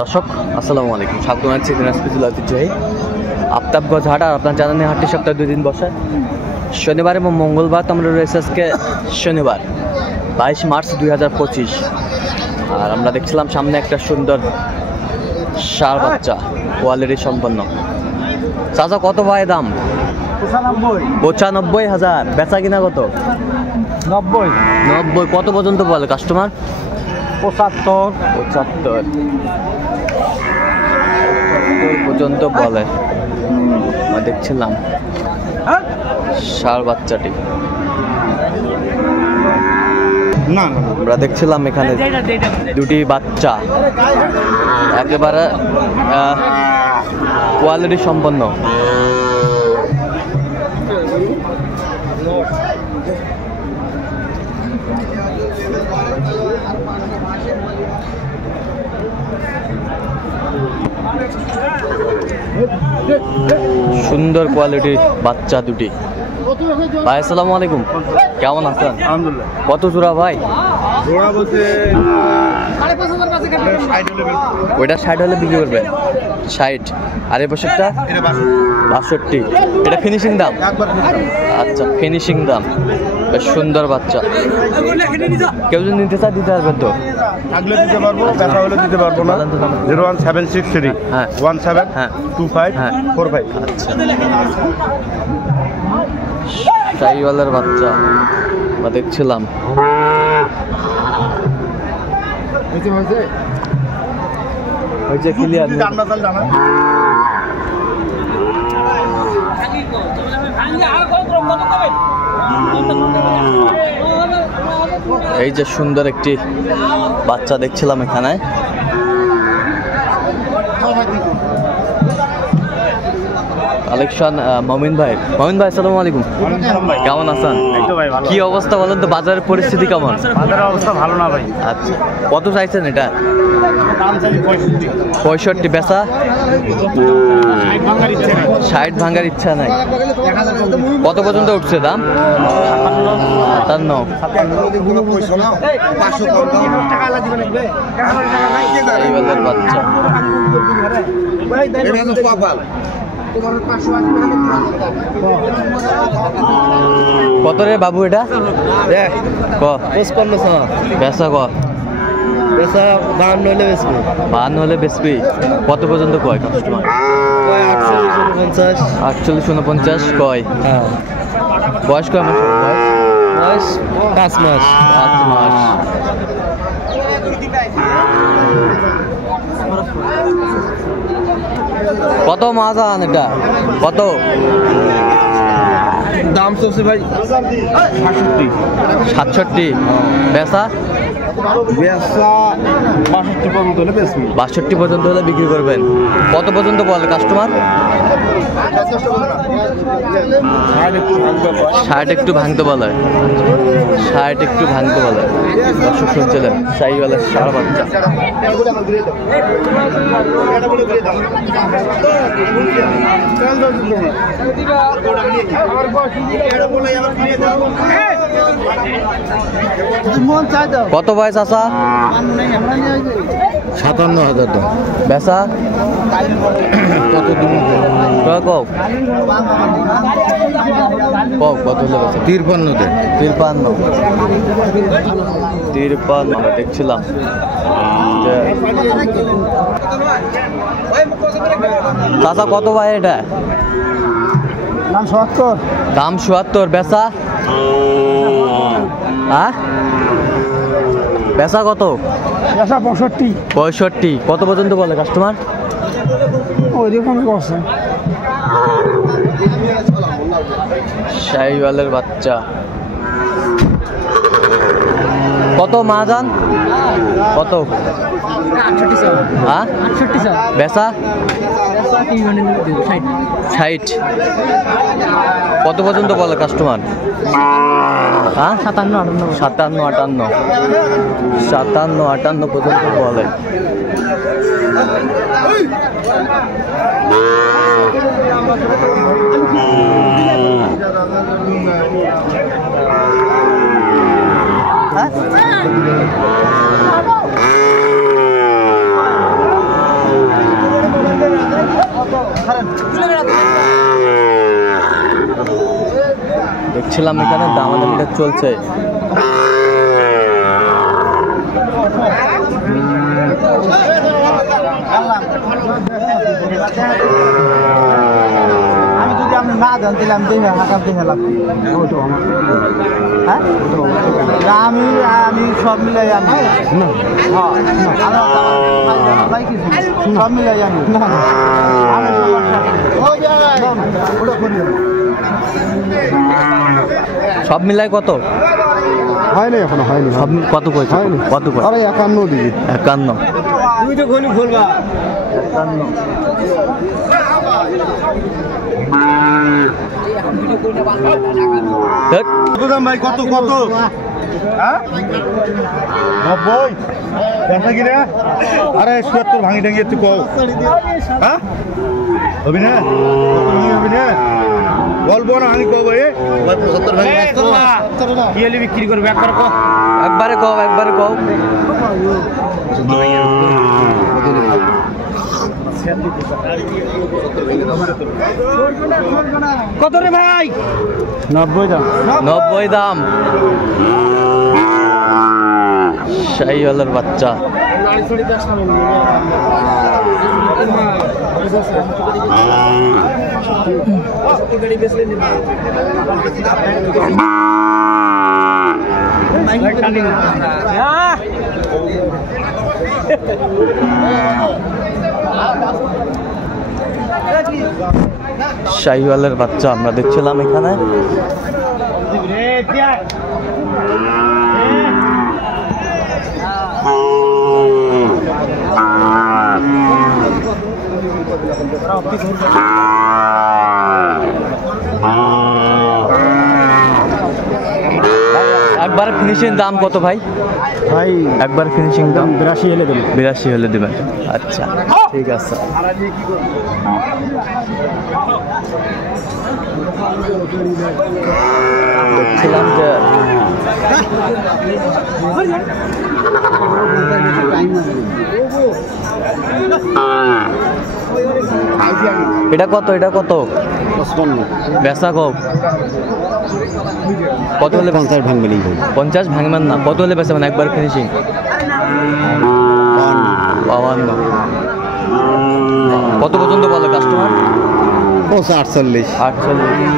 দর্শক আসসালামু আলাইকুম, স্বাগত জানাচ্ছি দিনাজপুর ঐতিহ্যবাহী আফতাবগঞ্জ হাট। আর আপনার জানেন হাটটি সপ্তাহে 2 দিন বসে, শনিবার এবং মঙ্গলবার। তো আমরা রয়েছে আজকে শনিবার 22 মার্চ 2025। আর আমরা দেখছিলাম সামনে একটা সুন্দর ষাঁড় বাচ্চা, কোয়ালিটি সম্পন্ন। চাচা কত ভাই দাম? 95,000। বেচা কিনা কত? 90। কত পর্যন্ত বলে কাস্টমার? 75 পর্যন্ত বলে। আমরা দেখছিলাম ষাঁড় বাচ্চাটি, আমরা দেখছিলাম এখানে দুটি বাচ্চা একেবারে কোয়ালিটি সম্পন্ন। সুন্দর কোয়ালিটির বাচ্চা দুটি। ভাই আসসালামু আলাইকুম, কেমন আছেন? আলহামদুলিল্লাহ। কত জোড়া ভাই? জোড়া বলতে ওইটা 60 হলে বিক্রি করবেন? 60। আর এই পাশেরটা 62। এটা ফিনিশিং দাম? আচ্ছা, ফিনিশিং দাম। বেশ সুন্দর বাচ্চা। কেউ যদি নিতে চায় দিতে পারবেন তো? থাকলে দিতে পারবো, দেখা হলে দিতে পারবো না। 01763 হ্যাঁ 17 হ্যাঁ 25 হ্যাঁ 45। আচ্ছা, শাহিওয়ালের বাচ্চা আমরা দেখছিলাম। হয়েছে ক্লিয়ার? এই যে সুন্দর একটি বাচ্চা দেখছিলাম এখানে। কালেকশন মমিন ভাই। মমিন ভাই আসসালামু আলাইকুম, কেমন আছেন? কি অবস্থা বলেন তো, বাজারের পরিস্থিতি কেমন? বাজারের অবস্থা ভালো না ভাই। আচ্ছা, কত চাইছেন এটা? 65। বেচা 60 ভাঙার ইচ্ছা নাই। কত পর্যন্ত উঠছে দাম? 57। এইবারের বাচ্চা কত রে বাবু এটা? ক 55। বেচা ক? পেশা 52 হলে বেচবো। 52 হলে বেচবি? কত পর্যন্ত কয় কাস্টমার? 48 49 কয়। হ্যাঁ, বয়স কয় মাস? বয়স 5 মাস। 5 মাস। কত মাছ আন এটা? কত দাম চলছে ভাই? 67। বেচা? বেচা 62 পর্যন্ত হলে বেচবো। 62 পর্যন্ত হলে বিক্রি করবেন? কত পর্যন্ত বলে কাস্টমার? 60 একটু ভাঙতে বলে। 60 একটু ভাঙতে বলে। দর্শক শুনছিলেন শাহিওয়ালের ষাঁড় বাচ্চা। কত ভাই চাচা? 57,000 দাম। বেচা কত দিন? কত হলে বেচা? 53 দেন। 53 আমরা দেখছিলাম। চাচা কত ভাই এটা? দাম 77। দাম 77। বেচা? হ্যাঁ, বেচা কত? পেশা 65। 65। কত পর্যন্ত বলে কাস্টমার? ওইরকম করছে। শাহিওয়ালের বাচ্চা। কত মাজান? কত? 68। হ্যাঁ 68। বেচা? 60। কত পর্যন্ত বলে কাস্টমার? হ্যাঁ 57 58 পর্যন্ত বলে। দেখছিলাম এখানে দামাদামিটা চলছে। আমি যদি আপনি না জান তাহলে আমি দেখে হাঁটার দেখে লাগবে। হ্যাঁ আমি আমি সব মিলাই আমি সব মিলাই আমি সব মিলাই কত হয়নি এখনো হয়নি। সব কত কইছে? কত কয়? আরে 51 দিবি। 51। তুই তো খোলি খুলবা 51। কত দাম ভাই? কত কত? হ্যাঁ 90 দেখা কি রে? আরে 77 ভাঙি টাঙি একটু কও। হ্যাঁ হবি না? হবি না? বলবো না আমি কও ভাই 75 ভাঙি কি হলে বিক্রি করবে একবার কো একবারে কও, একবারে কও। কত রে ভাই? 90 দাম। 90 দাম। শাহিওয়ালের বাচ্চা। শাহিওয়ালের বাচ্চা আমরা দেখছিলাম এখানে। একবার ফিনিশিং দাম কত ভাই? ভাই একবার ফিনিশিং দাম 82 হলে দেবো। 82 হলে দেবেন। আচ্ছা ঠিক আছে। দেখছিলাম যে এটা কত? এটা কত? 55 বেচা কম কত হলে? 50 ভাঙবে নেই ভাই। 50 ভাঙবেন না? কত হলে বেচা মানে একবার ফিনিশিং? 52। কত পর্যন্ত বলে কাস্টমার? 48 48।